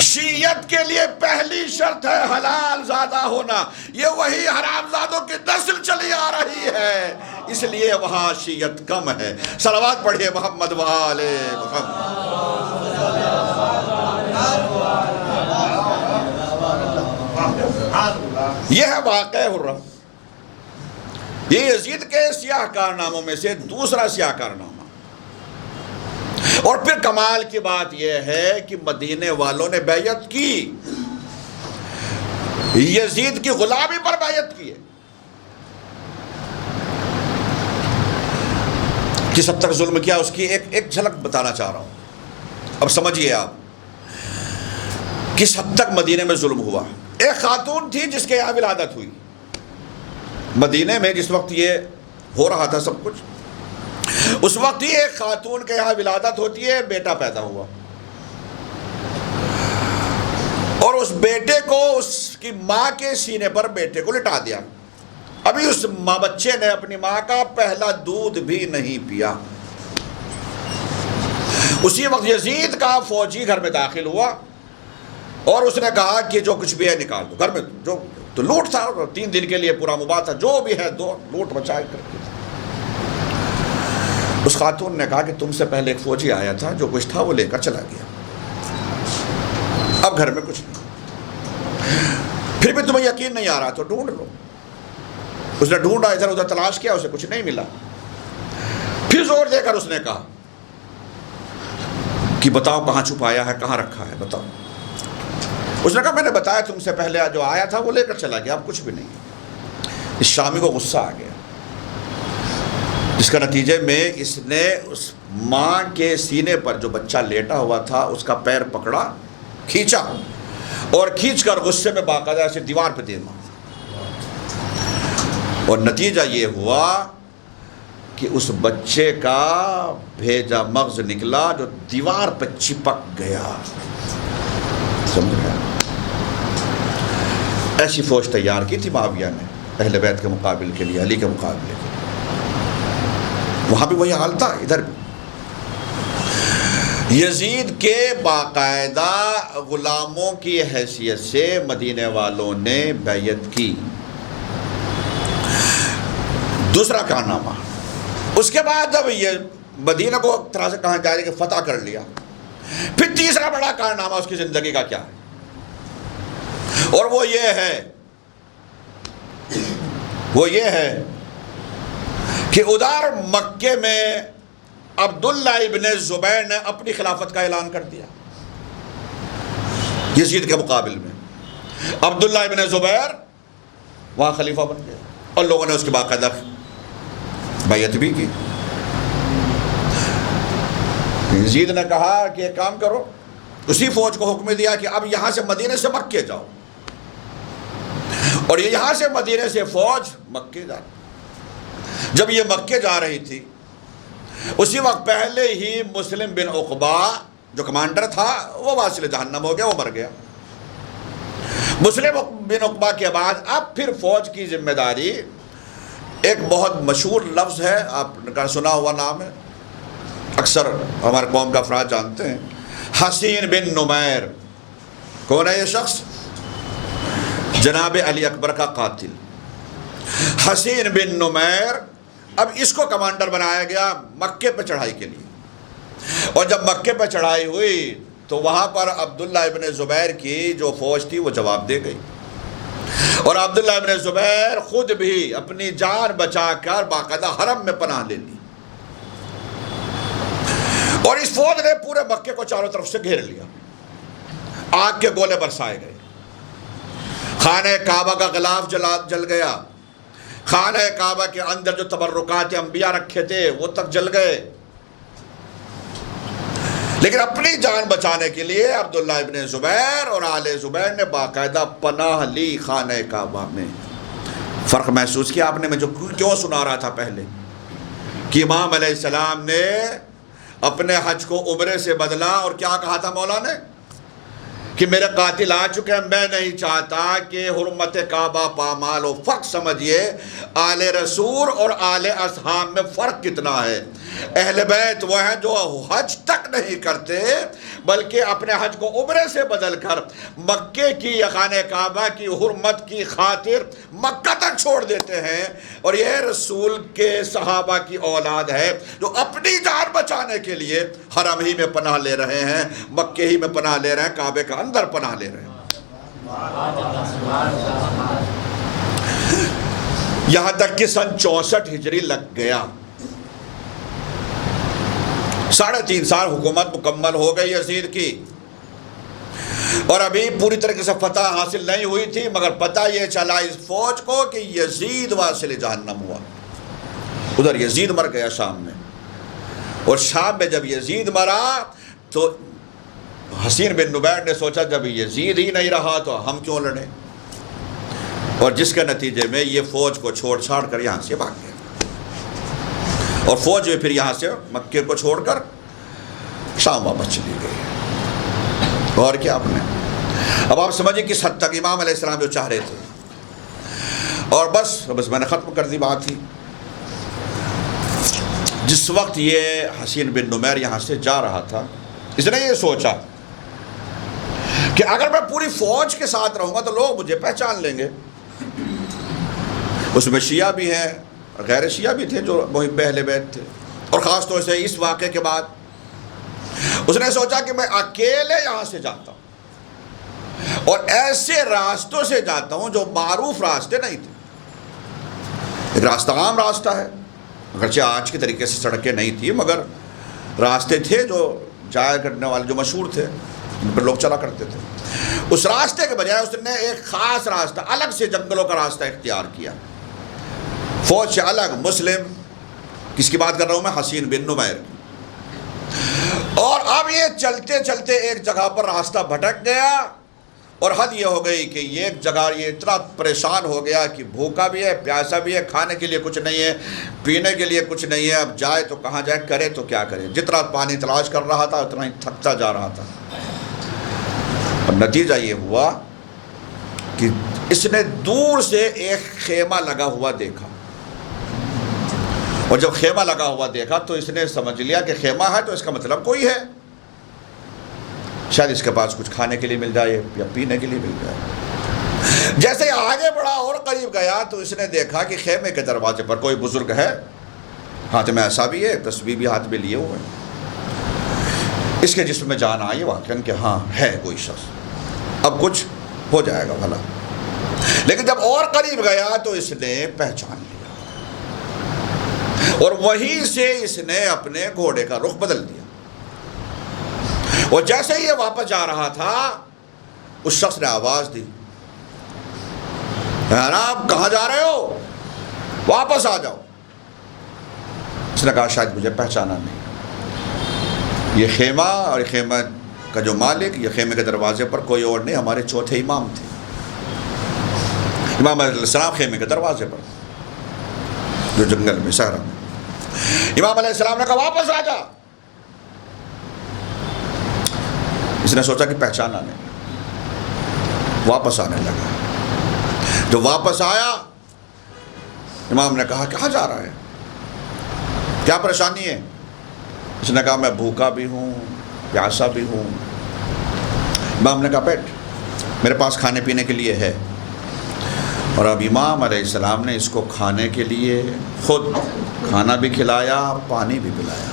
شیعت کے لیے پہلی شرط ہے حلال زادہ ہونا. یہ وہی حرام زادوں کی نسل چلی آ رہی ہے، اس لیے وہاں شیعت کم ہے. صلوات پڑھیے محمد و آل محمد. یہ ہے واقعہ حرم. یہ یزید کے سیاہ کارناموں میں سے دوسرا سیاہ کارنامہ. اور پھر کمال کی بات یہ ہے کہ مدینے والوں نے بیعت کی، یزید کی غلامی پر بیعت کی ہے. کس حد تک ظلم کیا اس کی ایک جھلک بتانا چاہ رہا ہوں. اب سمجھیے آپ کس حد تک مدینے میں ظلم ہوا. ایک خاتون تھی جس کے یہاں ولادت ہوئی مدینے میں. جس وقت یہ ہو رہا تھا سب کچھ، اس وقت ہی ایک خاتون کے یہاں ولادت ہوتی ہے، بیٹا پیدا ہوا. اور اس بیٹے کو اس کی ماں کے سینے پر بیٹے کو لٹا دیا. ابھی اس ماں بچے نے اپنی ماں کا پہلا دودھ بھی نہیں پیا. اسی وقت یزید کا فوجی گھر میں داخل ہوا اور اس نے کہا کہ جو کچھ بھی ہے نکال دو. گھر میں جو تو لوٹ تھا، 3 دن کے لیے پورا مباح تھا، جو بھی ہے دو لوٹ بچائے کر کے. اس خاتون نے کہا کہ تم سے پہلے ایک فوجی آیا تھا، جو کچھ تھا وہ لے کر چلا گیا، اب گھر میں کچھ نہیں. پھر بھی تمہیں یقین نہیں آ رہا تو ڈھونڈ لو. اس نے ڈھونڈا، ادھر ادھر تلاش کیا، اسے کچھ نہیں ملا. پھر زور دے کر اس نے کہا کہ بتاؤ کہاں چھپایا ہے، کہاں رکھا ہے، بتاؤ. اس نے کہا میں نے بتایا تم سے پہلے جو آیا تھا وہ لے کر چلا گیا، اب کچھ بھی نہیں. اس شامی کو غصہ آ گیا، جس کا نتیجے میں اس نے اس ماں کے سینے پر جو بچہ لیٹا ہوا تھا اس کا پیر پکڑا، کھینچا اور کھینچ کر غصے میں باقاعدہ ایسے دیوار پہ دے مارا. اور نتیجہ یہ ہوا کہ اس بچے کا بھیجا مغز نکلا جو دیوار پہ چپک گیا. سمجھ گیا؟ ایسی فوج تیار کی تھی معاویہ نے اہل بیت کے مقابل کے لیے، علی کے مقابلے کے لیے. وہاں بھی وہی حال تھا، ادھر بھی. یزید کے باقاعدہ غلاموں کی حیثیت سے مدینے والوں نے بیعت کی. دوسرا کارنامہ. اس کے بعد جب یہ مدینہ کو ایک طرح سے کہا جائے کہ فتح کر لیا، پھر تیسرا بڑا کارنامہ اس کی زندگی کا کیا ہے، اور وہ یہ ہے کہ ادھر مکے میں عبداللہ ابن زبیر نے اپنی خلافت کا اعلان کر دیا یزید کے مقابل میں. عبداللہ ابن زبیر وہاں خلیفہ بن گیا اور لوگوں نے اس کی باقاعدہ بیعت بھی کی. یزید نے کہا کہ ایک کام کرو، اسی فوج کو حکم دیا کہ اب یہاں سے مدینے سے مکے جاؤ. اور یہاں سے مدینے سے فوج مکے جا. جب یہ مکے جا رہی تھی اسی وقت پہلے ہی مسلم بن عقبہ جو کمانڈر تھا وہ واصل جہنم ہو گیا، وہ مر گیا. مسلم بن عقبہ کے بعد اب پھر فوج کی ذمہ داری، ایک بہت مشہور لفظ ہے، آپ نے سنا ہوا نام ہے، اکثر ہمارے قوم کا افراد جانتے ہیں، حسین بن نمیر. کون ہے یہ شخص؟ جناب علی اکبر کا قاتل حسین بن نمیر. اب اس کو کمانڈر بنایا گیا مکے پہ چڑھائی کے لیے. اور جب مکے پہ چڑھائی ہوئی تو وہاں پر عبداللہ ابن زبیر کی جو فوج تھی وہ جواب دے گئی، اور عبداللہ ابن زبیر خود بھی اپنی جان بچا کر باقاعدہ حرم میں پناہ لے لی. اور اس فوج نے پورے مکے کو چاروں طرف سے گھیر لیا. آگ کے گولے برسائے گئے، خانہ کعبہ کا غلاف جل گیا، خانہ کعبہ کے اندر جو تبرکات انبیاء رکھے تھے وہ تک جل گئے. لیکن اپنی جان بچانے کے لیے عبداللہ ابن زبیر اور آل زبیر نے باقاعدہ پناہ لی خانہ کعبہ میں. فرق محسوس کیا آپ نے؟ میں جو کیوں سنا رہا تھا پہلے کہ امام علیہ السلام نے اپنے حج کو عمرے سے بدلا، اور کیا کہا تھا مولا نے کہ میرے قاتل آ چکے ہیں، میں نہیں چاہتا کہ حرمت کعبہ پامال ہو۔ فرق سمجھیے، آل رسول اور آل اصحاب میں فرق کتنا ہے۔ اہل بیت وہ ہیں جو حج تک نہیں کرتے، بلکہ اپنے حج کو عمرے سے بدل کر مکے کی خانہ کعبہ کی حرمت کی خاطر مکہ تک چھوڑ دیتے ہیں، اور یہ رسول کے صحابہ کی اولاد ہے جو اپنی جان بچانے کے لیے حرم ہی میں پناہ لے رہے ہیں، مکے ہی میں پناہ لے رہے ہیں، کعبے کا اندر پناہ لے رہے ہیں۔ یہاں تک کہ سن 64 ہجری لگ گیا، 3.5 سال حکومت مکمل ہو گئی یزید کی، اور ابھی پوری طریقے سے فتح حاصل نہیں ہوئی تھی، مگر پتہ یہ چلا اس فوج کو کہ یزید واصل جہنم ہوا۔ ادھر یزید مر گیا شام میں، اور شام میں جب یزید مرا تو حسین بن نبیر نے سوچا جب یزید ہی نہیں رہا تو ہم کیوں لڑیں، اور جس کے نتیجے میں یہ فوج کو چھوڑ چھاڑ کر یہاں سے بھاگ گیا، اور فوج پھر یہاں سے مکے کو چھوڑ کر شام واپس چلی گئی۔ اور کیا آپ نے اب آپ سمجھیں کس حد تک امام علیہ السلام جو چاہ رہے تھے، اور بس میں نے ختم کر دی بات ہی۔ جس وقت یہ حسین بن نمیر یہاں سے جا رہا تھا، اس نے یہ سوچا کہ اگر میں پوری فوج کے ساتھ رہوں گا تو لوگ مجھے پہچان لیں گے۔ اس میں شیعہ بھی ہیں اور غیر شیعہ بھی تھے جو محب اہل بیت تھے، اور خاص طور سے اس واقعے کے بعد اس نے سوچا کہ میں اکیلے یہاں سے جاتا ہوں، اور ایسے راستوں سے جاتا ہوں جو معروف راستے نہیں تھے۔ ایک راستہ عام راستہ ہے، اگرچہ آج کے طریقے سے سڑکیں نہیں تھی، مگر راستے تھے جو جایا کرنے والے جو مشہور تھے، جن پر لوگ چلا کرتے تھے۔ اس راستے کے بجائے اس نے ایک خاص راستہ، الگ سے جنگلوں کا راستہ اختیار کیا، فوج سے الگ، مسلم، کس کی بات کر رہا ہوں میں؟ حسین بن نمیر۔ اور اب یہ چلتے چلتے ایک جگہ پر راستہ بھٹک گیا، اور حد یہ ہو گئی کہ یہ ایک جگہ یہ اتنا پریشان ہو گیا کہ بھوکا بھی ہے، پیاسا بھی ہے، کھانے کے لیے کچھ نہیں ہے، پینے کے لیے کچھ نہیں ہے، اب جائے تو کہاں جائے، کرے تو کیا کرے۔ جتنا پانی تلاش کر رہا تھا اتنا ہی تھکتا جا رہا تھا۔ اب نتیجہ یہ ہوا کہ اس نے دور سے ایک خیمہ لگا ہوا دیکھا، اور جب خیمہ لگا ہوا دیکھا تو اس نے سمجھ لیا کہ خیمہ ہے تو اس کا مطلب کوئی ہے، شاید اس کے پاس کچھ کھانے کے لیے مل جائے یا پینے کے لیے مل جائے۔ جیسے آگے بڑھا اور قریب گیا تو اس نے دیکھا کہ خیمے کے دروازے پر کوئی بزرگ ہے، ہاتھ میں ایسا بھی ہے، تسبیح بھی ہاتھ میں لیے ہوئے، اس کے جسم میں جان آئی واقعاً کہ ہاں ہے کوئی شخص، اب کچھ ہو جائے گا بھلا۔ لیکن جب اور قریب گیا تو اس نے پہچان لیا، اور وہیں سے اس نے اپنے گھوڑے کا رخ بدل دیا، اور جیسے ہی یہ واپس جا رہا تھا اس شخص نے آواز دی، آپ کہاں جا رہے ہو؟ واپس آ جاؤ۔ اس نے کہا شاید مجھے پہچانا نہیں، یہ خیمہ اور خیمہ کا جو مالک، یہ خیمے کے دروازے پر کوئی اور نہیں، ہمارے چوتھے امام تھے، امام علیہ السلام خیمے کے دروازے پر جو جنگل میں صحرا میں۔ امام علیہ السلام نے کہا واپس آ جا۔ اس نے سوچا کہ پہچانا نہیں، واپس آنے لگا۔ جب واپس آیا امام نے کہا کہاں جا رہا ہے، کیا پریشانی ہے؟ اس نے کہا میں بھوکا بھی ہوں، پیاسا بھی ہوں۔ امام نے کہا بیٹھ، میرے پاس کھانے پینے کے لیے ہے، اور اب امام علیہ السلام نے اس کو کھانے کے لیے خود کھانا بھی کھلایا، پانی بھی پلایا۔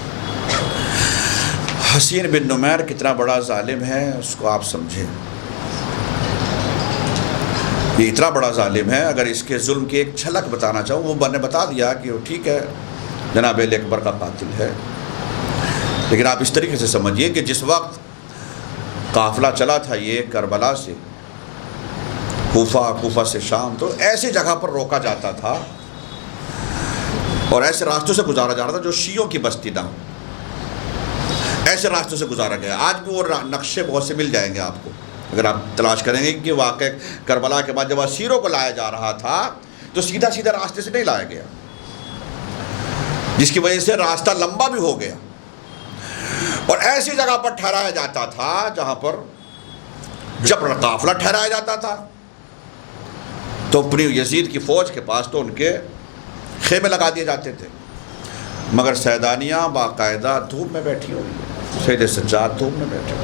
حسین بن نمیر کتنا بڑا ظالم ہے اس کو آپ سمجھیں، یہ اتنا بڑا ظالم ہے۔ اگر اس کے ظلم کی ایک جھلک بتانا چاہوں، وہ میں نے بتا دیا کہ وہ ٹھیک ہے جناب علی اکبر کا قاتل ہے، لیکن آپ اس طریقے سے سمجھیے کہ جس وقت قافلہ چلا تھا یہ کربلا سے کوفہ سے شام، تو ایسی جگہ پر روکا جاتا تھا اور ایسے راستوں سے گزارا جا رہا تھا جو شیعوں کی بستی نہ ہو، ایسے راستوں سے گزارا گیا۔ آج بھی وہ نقشے بہت سے مل جائیں گے آپ کو، اگر آپ تلاش کریں گے کہ واقع کربلا کے بعد جب اسیروں کو لایا جا رہا تھا تو سیدھا سیدھا راستے سے نہیں لایا گیا، جس کی وجہ سے راستہ لمبا بھی ہو گیا، اور ایسی جگہ پر ٹھہرایا جاتا تھا جہاں پر جب قافلہ ٹھہرایا جاتا تھا تو اپنی یزید کی فوج کے پاس تو ان کے خیمے لگا دیے جاتے تھے، مگر سیدانیہ باقاعدہ دھوپ میں بیٹھی ہوئی، سید سجاد دھوپ میں بیٹھے۔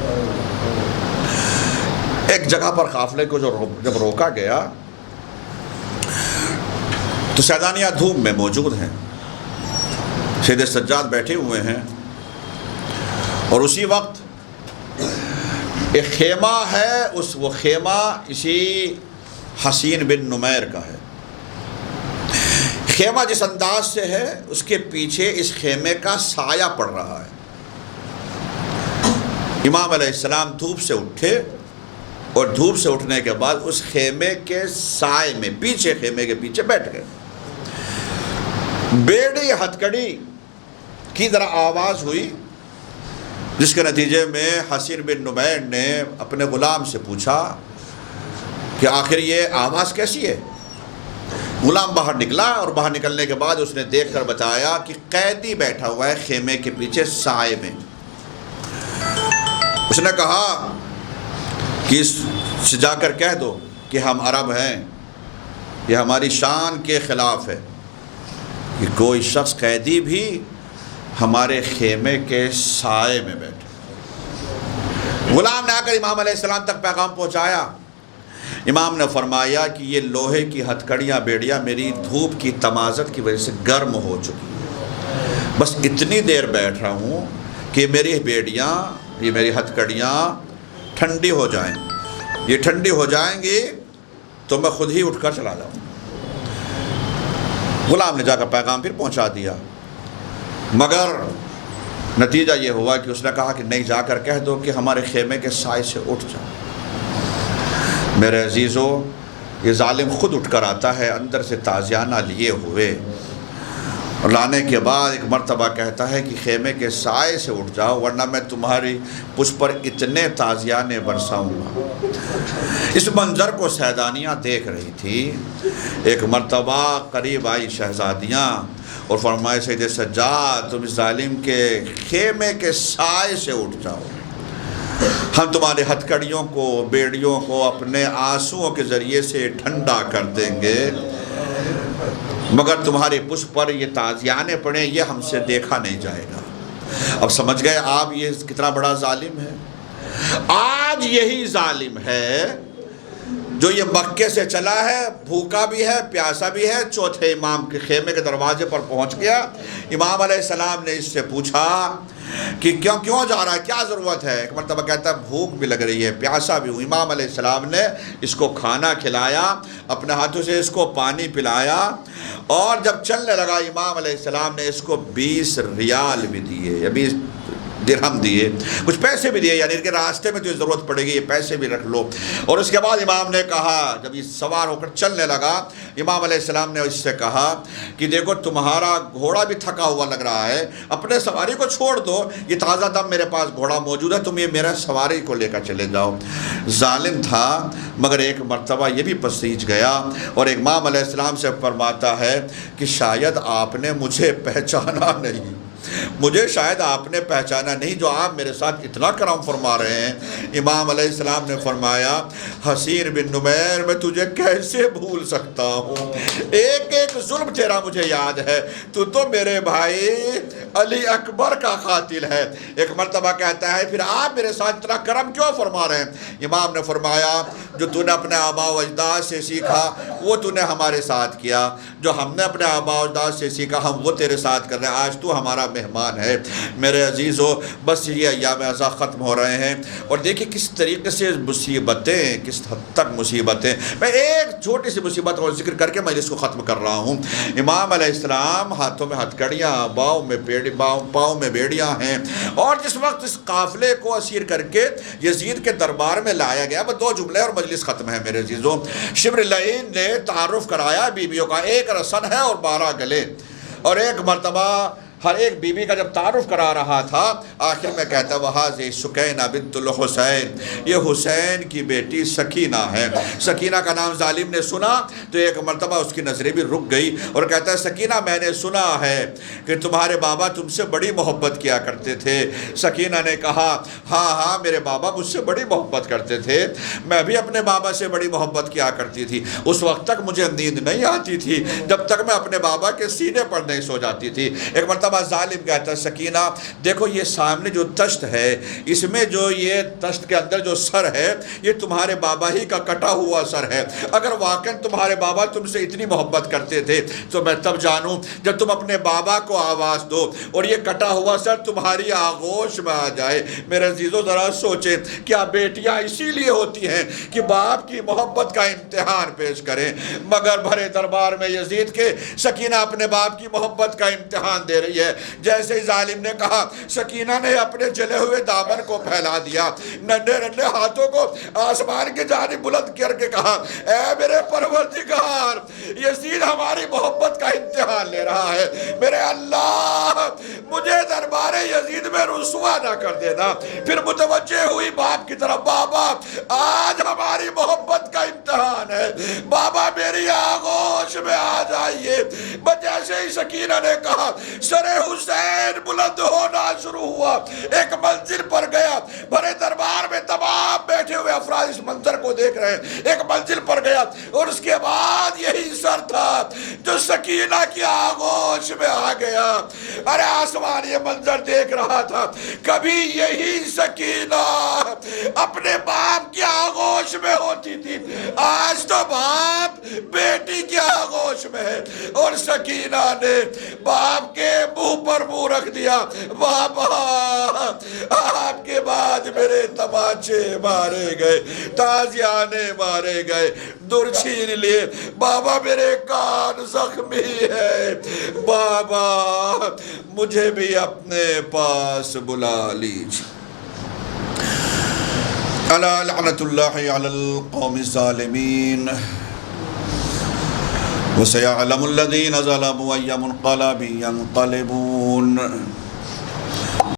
ایک جگہ پر قافلے کو جب روکا گیا تو سیدانیہ دھوپ میں موجود ہیں، سید سجاد بیٹھے ہوئے ہیں، اور اسی وقت ایک خیمہ ہے، وہ خیمہ اسی حسین بن نمیر کا ہے۔ خیمہ جس انداز سے ہے اس کے پیچھے اس خیمے کا سایہ پڑ رہا ہے۔ امام علیہ السلام دھوپ سے اٹھے اور دھوپ سے اٹھنے کے بعد اس خیمے کے سائے میں پیچھے، خیمے کے پیچھے بیٹھ گئے۔ بیڑی ہتھکڑی کی ذرا آواز ہوئی، جس کے نتیجے میں حسین بن نمیر نے اپنے غلام سے پوچھا کہ آخر یہ آواز کیسی ہے؟ غلام باہر نکلا اور باہر نکلنے کے بعد اس نے دیکھ کر بتایا کہ قیدی بیٹھا ہوا ہے خیمے کے پیچھے سائے میں۔ اس نے کہا کہ اس سے جا کر کہہ دو کہ ہم عرب ہیں، یہ ہماری شان کے خلاف ہے کہ کوئی شخص قیدی بھی ہمارے خیمے کے سائے میں بیٹھے۔ غلام نے آ کر امام علیہ السلام تک پیغام پہنچایا۔ امام نے فرمایا کہ یہ لوہے کی ہتھکڑیاں بیڑیاں میری دھوپ کی تمازت کی وجہ سے گرم ہو چکی ہیں، بس اتنی دیر بیٹھ رہا ہوں کہ میری بیڑیاں، یہ میری ہتھکڑیاں ٹھنڈی ہو جائیں۔ یہ ٹھنڈی ہو جائیں گی تو میں خود ہی اٹھ کر چلا جاؤں۔ غلام نے جا کر پیغام پھر پہنچا دیا، مگر نتیجہ یہ ہوا کہ اس نے کہا کہ نہیں، جا کر کہہ دو کہ ہمارے خیمے کے سائے سے اٹھ جاؤ۔ میرے عزیزو، یہ ظالم خود اٹھ کر آتا ہے اندر سے تازیانہ لیے ہوئے، اور لانے کے بعد ایک مرتبہ کہتا ہے کہ خیمے کے سائے سے اٹھ جاؤ ورنہ میں تمہاری مجھ پر اتنے تازیانے برساؤں گا۔ اس منظر کو سیدانیہ دیکھ رہی تھی۔ ایک مرتبہ قریب آئی شہزادیاں اور فرمائے سید سجاد تم اس ظالم کے خیمے کے سائے سے اٹھ جاؤ، ہم تمہارے ہتھکڑیوں کو، بیڑیوں کو اپنے آنسوؤں کے ذریعے سے ٹھنڈا کر دیں گے، مگر تمہارے پشت پر یہ تازیانے پڑیں یہ ہم سے دیکھا نہیں جائے گا۔ اب سمجھ گئے آپ یہ کتنا بڑا ظالم ہے؟ آج یہی ظالم ہے جو یہ مکے سے چلا ہے، بھوکا بھی ہے، پیاسا بھی ہے، چوتھے امام کے خیمے کے دروازے پر پہنچ گیا۔ امام علیہ السلام نے اس سے پوچھا کہ کیوں جا رہا ہے، کیا ضرورت ہے؟ ایک مرتبہ کہتا ہے بھوک بھی لگ رہی ہے، پیاسا بھی ہوں۔ امام علیہ السلام نے اس کو کھانا کھلایا، اپنے ہاتھوں سے اس کو پانی پلایا، اور جب چلنے لگا امام علیہ السلام نے اس کو 20 ریال بھی دیے یا 20 درہم دیے، کچھ پیسے بھی دیے، یعنی کہ راستے میں تو ضرورت پڑے گی، یہ پیسے بھی رکھ لو۔ اور اس کے بعد امام نے کہا، جب یہ سوار ہو کر چلنے لگا، امام علیہ السلام نے اس سے کہا کہ دیکھو تمہارا گھوڑا بھی تھکا ہوا لگ رہا ہے، اپنے سواری کو چھوڑ دو، یہ تازہ دم میرے پاس گھوڑا موجود ہے، تم یہ میرا سواری کو لے کر چلے جاؤ۔ ظالم تھا، مگر ایک مرتبہ یہ بھی پسیج گیا، اور امام علیہ السلام سے فرماتا ہے کہ شاید آپ نے مجھے پہچانا نہیں، مجھے شاید آپ نے پہچانا نہیں جو آپ میرے ساتھ اتنا کرم فرما رہے ہیں۔ امام علیہ السلام نے فرمایا حسین بن نمیر میں تجھے کیسے بھول سکتا ہوں، ایک ایک ظلم تیرا مجھے یاد ہے، تو میرے بھائی علی اکبر کا قاتل ہے۔ ایک مرتبہ کہتا ہے پھر آپ میرے ساتھ اتنا کرم کیوں فرما رہے ہیں؟ امام نے فرمایا جو تو نے اپنے آباء و اجداد سے سیکھا وہ تو نے ہمارے ساتھ کیا، جو ہم نے اپنے آباء و اجداد سے سیکھا ہم وہ تیرے ساتھ کر رہے ہیں، آج تو ہمارا مہمان ہے۔ میرے عزیزو، بس یہ ایام عزا ختم ہو رہے ہیں، اور دیکھیں کس طریقے سے مصیبتیں، کس حد تک مصیبتیں۔ میں ایک چھوٹی سی مصیبت اور ذکر کر کے مجلس کو ختم کر رہا ہوں۔ امام علیہ السلام ہاتھوں میں ہتھکڑیاں، پاؤں میں بیڑیاں ہیں، اور جس وقت اس قافلے کو اسیر کر کے یزید کے دربار میں لایا گیا، وہ 2 جملے اور مجلس ختم ہے میرے عزیزو۔ شبر اللعین نے تعارف کرایا بیویوں کا، 1 رسن ہے اور 12 گلے، اور ایک مرتبہ ہر ایک بیوی کا جب تعارف کرا رہا تھا آخر میں کہتا وہذہ سکینہ بنت الحسین، یہ حسین کی بیٹی سکینہ ہے۔ سکینہ کا نام ظالم نے سنا تو ایک مرتبہ اس کی نظریں بھی رک گئی اور کہتا ہے سکینہ میں نے سنا ہے کہ تمہارے بابا تم سے بڑی محبت کیا کرتے تھے۔ سکینہ نے کہا ہاں ہاں میرے بابا مجھ سے بڑی محبت کرتے تھے، میں بھی اپنے بابا سے بڑی محبت کیا کرتی تھی۔ اس وقت تک مجھے نیند نہیں آتی تھی جب تک میں اپنے بابا کے سینے پر نہیں سو جاتی تھی۔ ایک مرتبہ ظالم کہتا ہے سکینہ دیکھو یہ سامنے جو تشت ہے اس میں جو یہ تشت کے اندر جو سر ہے یہ تمہارے بابا ہی کا کٹا ہوا سر ہے۔ اگر واقعا تمہارے بابا تم سے اتنی محبت کرتے تھے تو میں تب جانوں جب تم اپنے بابا کو آواز دو اور یہ کٹا ہوا سر تمہاری آغوش میں آ جائے۔ میرے عزیزو ذرا سوچیں کیا بیٹیاں اسی لیے ہوتی ہیں کہ باپ کی محبت کا امتحان پیش کریں، مگر بھرے دربار میں یزید کے سکینہ اپنے باپ کی محبت کا امتحان دے رہی ہے۔ جیسے ہی ظالم نے کہا سکینہ نے اپنے جلے ہوئے دامن کو پھیلا دیا، ننھے ننھے ہاتھوں کو آسمان کی جانب بلند کر کے کہا اے میرے پروردگار یزید ہماری محبت کا امتحان لے رہا ہے، میرے اللہ مجھے دربار یزید میں رسوا نہ کر دینا۔ پھر متوجہ ہوئی باپ کی طرف، بابا آج ہماری محبت کا امتحان ہے، بابا میری آغوش میں آ جائیے۔ جیسے ہی سکینہ نے کہا سر حسین بلند ہونا شروع ہوا، ایک منزل پر گیا، بھرے دربار میں تمام بیٹھے ہوئے افراد اس منظر کو دیکھ رہے ہیں، ایک منزل پر گیا اور اس کے بعد یہی سر تھا جو سکینہ کی آغوش میں آ گیا۔ ارے آسمان یہ منظر دیکھ رہا تھا، کبھی یہی سکینہ اپنے باپ کی آغوش میں ہوتی تھی، آج تو باپ بیٹی کی آغوش میں ہے اور سکینہ نے باپ کے منہ پر منہ رکھ دیا، بابا آپ کے بعد میرے تماچے مارے گئے، تازیانے مارے گئے، در چھین لیے، بابا میرے کان زخمی ہے، بابا مجھے بھی اپنے پاس بلا لیجیے۔ الا لعنت اللہ علی القوم الظالمین وسيعلم الذين ظلموا أي منقلب ينقلبون۔